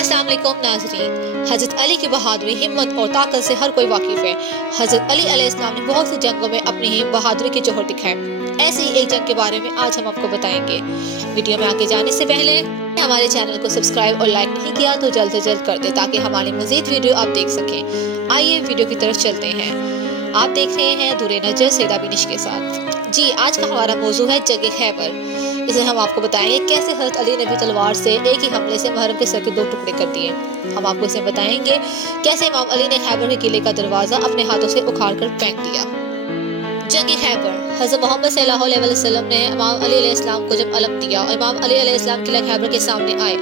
अस्सलाम वालेकुम नाज़रीन। हज़रत अली की बहादुरी, हिम्मत और ताकत से हर कोई वाकिफ है। हज़रत अली अलैहिस्सलाम ने बहुत सी जंगों में अपनी ही बहादुरी के जौहर दिखाए। ऐसी ही एक जंग के बारे में आज हम आपको बताएंगे। वीडियो में आगे जाने से पहले हमारे चैनल को सब्सक्राइब और लाइक नहीं किया तो जल्द से जल्द कर दे ताकि हमारी मज़ीद वीडियो आप देख सकें। आइए वीडियो की तरफ चलते हैं। आप देख रहे हैं दूरे नजर सैदा बिनिश के साथ। जी, आज का हमारा मौजू है जंग खैबर। इसे हम आपको बताएंगे कैसे हज़रत अली ने भी तलवार से एक ही हमले से मुहर्रम के सर के 2 टुकड़े कर दिए। हम आपको इसे बताएंगे कैसे इमाम अली ने खैबर के किले का दरवाज़ा अपने हाथों से उखाड़ कर फेंक दिया। जंग खैबर। हज़रत मोहम्मद सल्लल्लाहु अलैहि वसल्लम ने इमाम अली अलैहिस्सलाम को जब अलम दिया और इमाम अली अलैहिस्सलाम किला खैबर के सामने आए।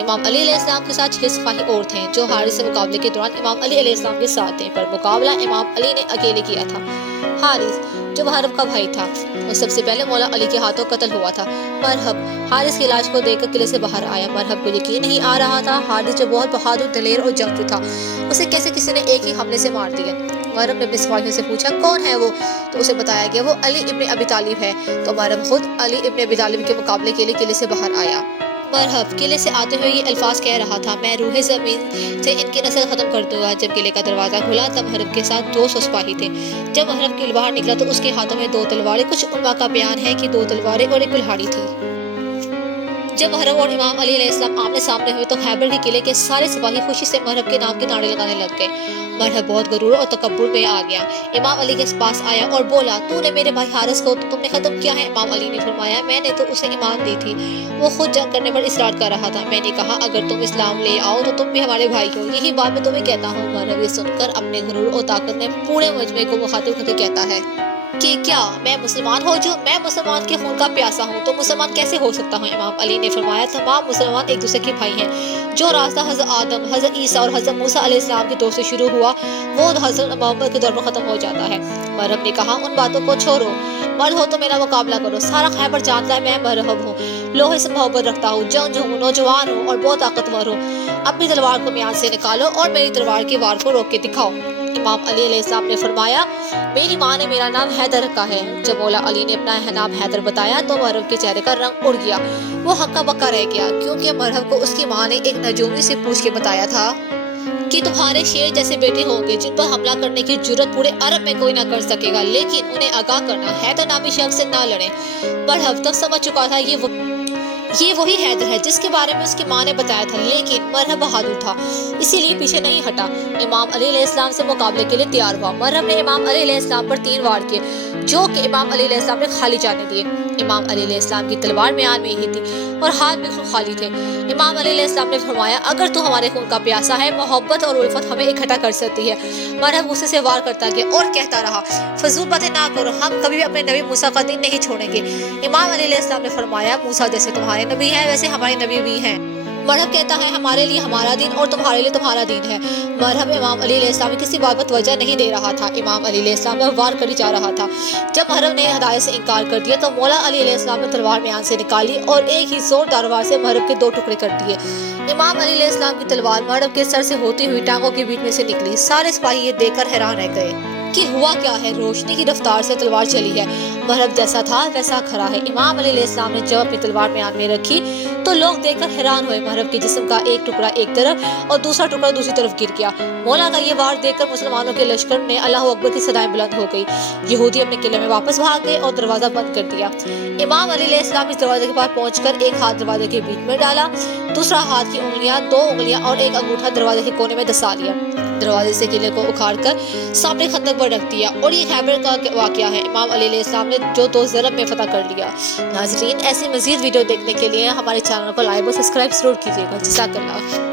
इमाम अली अलैहिस्सलाम के साथ 6 सिपाही और थे जो हारिस से मुकाबले के दौरान इमाम अली अलैहिस्सलाम के साथ थे, पर मुकाबला इमाम अली ने अकेले किया था। हारिस जो मुहर्रम का भाई था वो सबसे पहले मौला अली के हाथों कत्ल हुआ था। मरहब हारिस की लाश को देखकर किले से बाहर आया। मरहब को यकीन नहीं आ रहा था। हारिस जो बहुत बहादुर, दलेर और जंगजू था, उसे कैसे किसी ने एक ही हमले से मार दिया। मरहब ने अपने सिपाहियों से पूछा कौन है वो, तो उसे बताया गया वो अली इब्ने अबी तालिब है। तो मरहब खुद अली इब्ने अबी तालिब के मुकाबले के लिए किले से बाहर आया। मरहब किले से आते हुए ये अल्फाज कह रहा था, मैं रूह ज़मीन से इनकी नस्ल ख़त्म कर दूंगा। जब किले का दरवाज़ा खुला तब मुहर्रम के साथ 200 सिपाही थे। जब मुहर्रम के बाहर निकला तो उसके हाथों में 2 तलवारें। कुछ उलमा का बयान है कि 2 तलवारें और एक कुल्हाड़ी थी। जब मुहर्रम और इमाम अली अलैहिस्सलाम आमने सामने हुए तो खैबर के किले के सारे सिपाही खुशी से मुहर्रम के नाम के नारे लगाने लग गए। मुहर्रम बहुत गरूर और तकब्बुर में आ गया। इमाम अली के पास आया और बोला, तूने मेरे भाई हारिस को तुमने खत्म किया है। इमाम अली ने फरमाया, मैंने तो उसे ईमान दी थी, वो खुद जंग करने पर इसरार कर रहा था। मैंने कहा अगर तुम इस्लाम ले आओ तो तुम भी हमारे भाई हो, यही बात मैं तुम्हें कहता हूँ। मुहर्रम ये सुनकर अपने गरूर और ताकत में पूरे मजमे को मुखातिब करके कहता है कि क्या मैं मुसलमान हो, जो मैं मुसलमान के खून का प्यासा हूँ तो मुसलमान कैसे हो सकता हूँ। इमाम अली ने फरमाया, तमाम मुसलमान एक दूसरे के भाई हैं। जो रास्ता हज़रत आदम, हज़रत ईसा और हज़रत मूसा अलैहिस्सलाम के दौर से शुरू हुआ वो हज़रत मोहम्मद के दौर में ख़त्म हो जाता है। मरहब ने कहा, उन बातों को छोड़ो, मर्द हो तो मेरा मुकाबला करो। सारा खैबर जानता है मैं मरहब हूँ, लोहे से मोहब्बत रखता हूँ, जंगजू हूँ, नौजवान हूँ और बहुत ताकतवर हूँ। अपनी तलवार को म्यान से निकालो और मेरी तलवार के वार को रोक के दिखाओ। इमाम अली अलैहिस्सलाम ने फरमाया, मेरी माँ ने मेरा नाम हैदर रखा है। जब मौला अली ने अपना नाम हैदर बताया तो मरहब के चेहरे का रंग उड़ गया। वो हक्का बक्का रह गया क्योंकि मरहब को उसकी माँ ने एक नजूमी से पूछ के बताया था कि तुम्हारे शेर जैसे बेटे होंगे जिन पर हमला करने की जुर्रत पूरे अरब में कोई ना कर सकेगा, लेकिन उन्हें आगाह करना हैदर नामी शख्स से ना लड़े। मरहब तब समझ चुका था ये वही हैदर है जिसके बारे में उसकी माँ ने बताया था, लेकिन मरहब बहादुर था इसीलिए पीछे नहीं हटा। इमाम अली अलैहिस्सलाम से मुकाबले के लिए तैयार हुआ। मरहब ने इमाम अली अलैहिस्सलाम पर 3 वार किए जो कि इमाम अली अलैहिस्सलाम ने खाली जाने दिए। इमाम अली अलैहिस्सलाम की तलवार म्यान में ही थी और हाथ बिल्कुल खाली थे। इमाम अली अलैहिस्सलाम ने फरमाया, अगर तू हमारे खून का प्यासा है, मोहब्बत और उल्फत हमें इकट्ठा कर सकती है। मरहब गुस्से से वार करता गया और कहता रहा, फजूल बातें ना करो, हम कभी भी अपने नबी मूसा का दीन नहीं छोड़ेंगे। इमाम अली अलैहिस्सलाम ने फरमाया, मूसा जैसे तुम्हारे नबी हैं वैसे हमारे नबी भी हैं। मरहब कहता है, हमारे लिए हमारा दीन और तुम्हारे लिए तुम्हारा दीन है। मरहब इमाम अली अलैहिस्सलाम किसी बात पर वजह नहीं दे रहा था। इमाम अली अलैहिस्सलाम में वार करी जा रहा था। जब मरहब ने हदायत से इनकार कर दिया तो मौला अली अलैहिस्सलाम ने तलवार म्यान से निकाली और एक ही जोरदार वार से मरहब के 2 टुकड़े कर दिए। इमाम अली अलैहिस्सलाम की तलवार मरहब के सर से होती हुई टांगों के बीच में से निकली। सारे सिपाही ये देखकर हैरान रह गए कि हुआ क्या है, रोशनी की रफ्तार से तलवार चली है। मरहब जैसा था वैसा खड़ा है। इमाम अली अलैहिस्सलाम ने जब अपनी तलवार म्यान में रखी तो लोग देखकर हैरान हुए। मरहब के जिस्म का एक टुकड़ा एक तरफ और दूसरा टुकड़ा दूसरी तरफ गिर गया। मौला का ये वार देखकर मुसलमानों के लश्कर ने अल्लाह अकबर की सदाएं बुलंद हो गई। यहूदी अपने किले में वापस भाग गए और दरवाजा बंद कर दिया। इमाम अली अलैहिस्सलाम इस दरवाजे के पास पहुंचकर एक हाथ दरवाजे के बीच में डाला, दूसरा हाथ की उंगलियां, 2 उंगलियां और एक अंगूठा दरवाजे के कोने में दसा लिया। दरवाजे से किले को उखाड़कर सामने खंदक पर रख दिया और ये खैबर का वाकया है। इमाम अली अलैहिस्सलाम ने जो 2 ज़रब में फतह कर लिया। नाज़रीन, ऐसी मज़ीद वीडियो देखने के लिए हमारे चैनल को लाइक और सब्सक्राइब जरूर कीजिएगा। जज़ाकल्लाह।